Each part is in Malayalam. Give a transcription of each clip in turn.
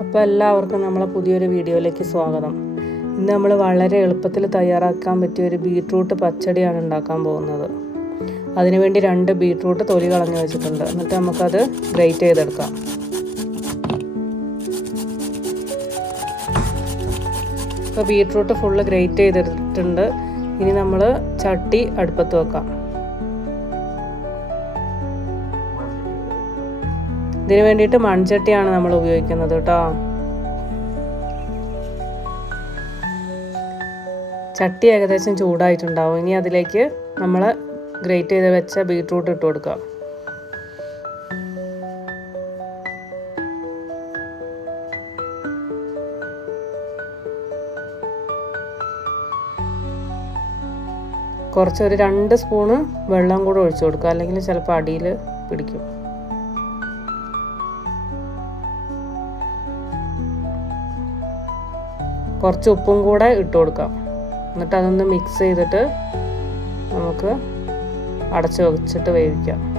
അപ്പോൾ എല്ലാവർക്കും നമ്മളെ പുതിയൊരു വീഡിയോയിലേക്ക് സ്വാഗതം. ഇന്ന് നമ്മൾ വളരെ എളുപ്പത്തിൽ തയ്യാറാക്കാൻ പറ്റിയ ഒരു ബീട്രൂട്ട് പച്ചടിയാണ് ഉണ്ടാക്കാൻ പോകുന്നത്. അതിനുവേണ്ടി രണ്ട് ബീട്രൂട്ട് തൊലി കളഞ്ഞു വെച്ചിട്ടുണ്ട്. എന്നിട്ട് നമുക്കത് ഗ്രേറ്റ് ചെയ്തെടുക്കാം. ഇപ്പോൾ ബീട്രൂട്ട് ഫുള്ള് ഗ്രേറ്റ് ചെയ്തെടുത്തിട്ടുണ്ട് ഇനി നമ്മൾ ചട്ടി അടുപ്പത്ത് വെക്കാം. ഇതിന് വേണ്ടിയിട്ട് മൺചട്ടിയാണ് നമ്മൾ ഉപയോഗിക്കുന്നത് കേട്ടോ. ചട്ടി ഏകദേശം ചൂടായിട്ടുണ്ടാവും. ഇനി അതിലേക്ക് നമ്മൾ ഗ്രേറ്റ് ചെയ്ത് വെച്ച ബീട്രൂട്ട് ഇട്ട് കൊടുക്കാം. കുറച്ചൊരു രണ്ട് സ്പൂണ് വെള്ളം കൂടെ ഒഴിച്ചു കൊടുക്കുക. അല്ലെങ്കിൽ ചിലപ്പോൾ അടിയിൽ പിടിക്കും. കുറച്ച് ഉപ്പും കൂടെ ഇട്ട് കൊടുക്കാം. എന്നിട്ട് അതൊന്ന് മിക്സ് ചെയ്തിട്ട് നമുക്ക് അടച്ച് വെച്ചിട്ട് വേവിക്കാം.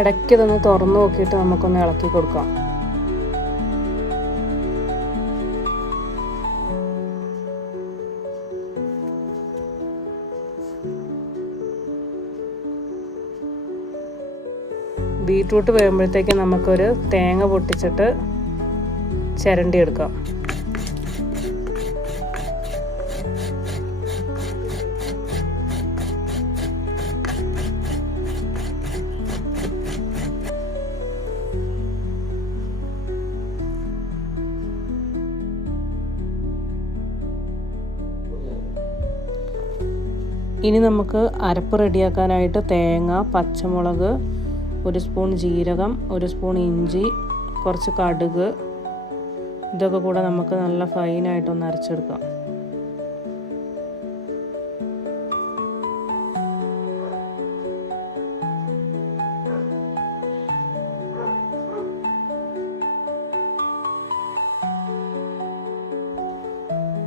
ഇടയ്ക്ക് ഇതൊന്ന് തുറന്നു നോക്കിയിട്ട് നമുക്കൊന്ന് ഇളക്കി കൊടുക്കാം. ബീറ്റ്റൂട്ട് വരുമ്പോഴത്തേക്ക് നമുക്കൊരു തേങ്ങ പൊട്ടിച്ചിട്ട് ചിരണ്ടി എടുക്കാം. ഇനി നമുക്ക് അരപ്പ് റെഡിയാക്കാനായിട്ട് തേങ്ങ പച്ചമുളക് ഒരു സ്പൂൺ ജീരകം ഒരു സ്പൂൺ ഇഞ്ചി കുറച്ച് കടുക്. ഇതൊക്കെ കൂടെ നമുക്ക് നല്ല ഫൈനായിട്ടൊന്ന് അരച്ചെടുക്കാം.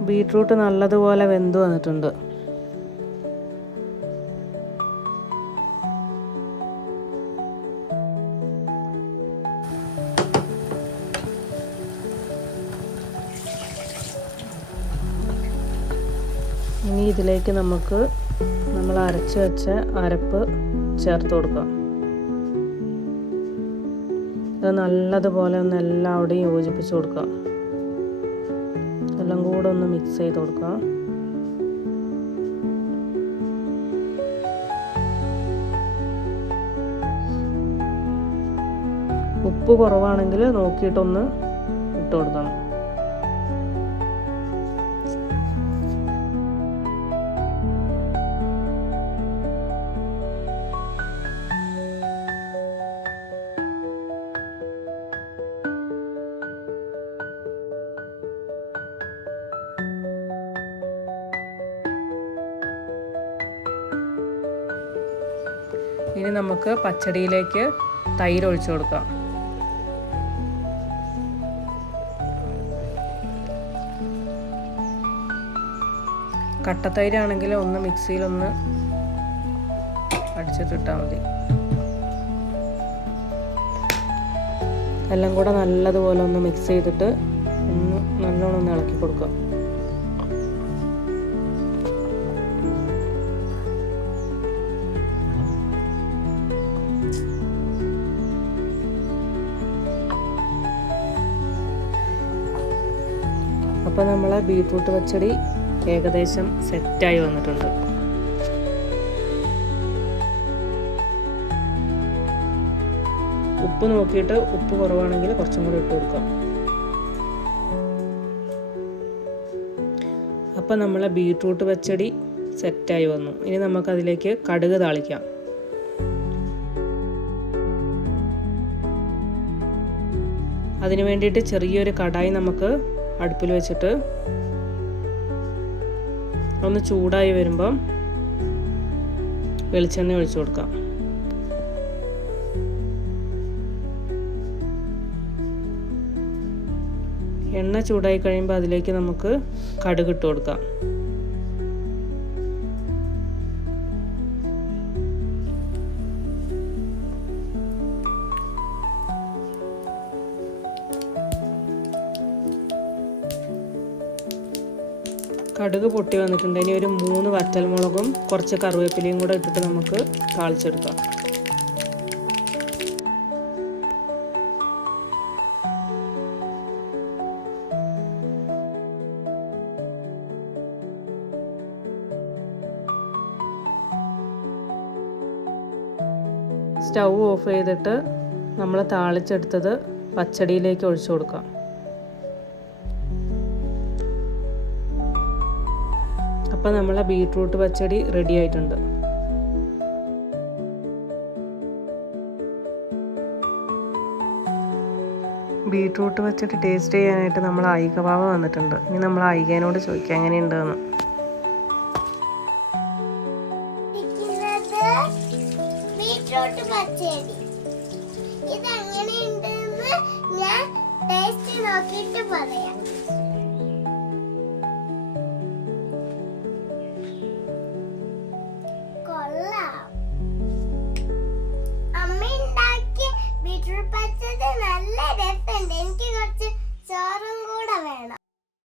ബീട്രൂട്ട് നല്ലതുപോലെ വെന്ത് വന്നിട്ടുണ്ട്. ഇനി ഇതിലേക്ക് നമുക്ക് നമ്മൾ അരച്ച് വെച്ച അരപ്പ് ചേർത്ത് കൊടുക്കാം. ഇത് നല്ലതുപോലെ ഒന്ന് എല്ലാവിടെയും യോജിപ്പിച്ച് കൊടുക്കാം. എല്ലാം കൂടെ ഒന്ന് മിക്സ് ചെയ്ത് കൊടുക്കാം. ഉപ്പ് കുറവാണെങ്കിൽ നോക്കിയിട്ടൊന്ന് ഇട്ട് കൊടുക്കണം. ഇനി നമുക്ക് പച്ചടിയിലേക്ക് തൈര് ഒഴിച്ചു കൊടുക്കാം. കട്ടത്തൈരാണെങ്കിൽ ഒന്ന് മിക്സിയിലൊന്ന് അടിച്ചിട്ടിട്ടാൽ മതി. എല്ലാം കൂടെ നല്ലതുപോലെ ഒന്ന് മിക്സ് ചെയ്തിട്ട് ഒന്ന് നല്ലോണം ഒന്ന് ഇളക്കി കൊടുക്കുക. അപ്പോൾ നമ്മൾ ബീട്രൂട്ട് പച്ചടി ഏകദേശം സെറ്റായി വന്നിട്ടുണ്ട്. ഉപ്പ് നോക്കിയിട്ട് ഉപ്പ് കുറവാണെങ്കിൽ കുറച്ചും കൂടി ഇട്ട് കൊടുക്കാം. അപ്പോൾ നമ്മളെ ബീട്രൂട്ട് പച്ചടി സെറ്റായി വന്നു. ഇനി നമുക്കതിലേക്ക് കടുക് താളിക്കാം. അതിനു വേണ്ടിയിട്ട് ചെറിയൊരു കടായി നമുക്ക് അടുപ്പിൽ വെച്ചിട്ട് ഒന്ന് ചൂടായി വരുമ്പം വെളിച്ചെണ്ണ ഒഴിച്ചു കൊടുക്കാം. എണ്ണ ചൂടായി കഴിയുമ്പോൾ അതിലേക്ക് നമുക്ക് കടുക് ഇട്ട് കൊടുക്കാം. കടുക് പൊട്ടി വന്നിട്ടുണ്ട്. ഇനി ഒരു മൂന്ന് വറ്റൽമുളകും കുറച്ച് കറിവേപ്പിലയും കൂടെ ഇട്ടിട്ട് നമുക്ക് താളിച്ചെടുക്കാം. സ്റ്റൗ ഓഫ് ചെയ്തിട്ട് നമ്മൾ താളിച്ചെടുത്തത് പച്ചടിയിലേക്ക് ഒഴിച്ചു കൊടുക്കാം. അപ്പം നമ്മളെ ബീട്രൂട്ട് പച്ചടി റെഡി ആയിട്ടുണ്ട്. ബീട്രൂട്ട് പച്ചടി ടേസ്റ്റ് ചെയ്യാനായിട്ട് നമ്മൾ ഐകവാവ വന്നിട്ടുണ്ട്. ഇനി നമ്മൾ ഐകേനോട് ചോദിക്കാം എങ്ങനെയുണ്ടെന്ന്. ബീട്രൂട്ട് പച്ചടി. ഇതെങ്ങനെയുണ്ടെന്ന് ഞാൻ ടേസ്റ്റ് നോക്കിയിട്ട് പറയാം.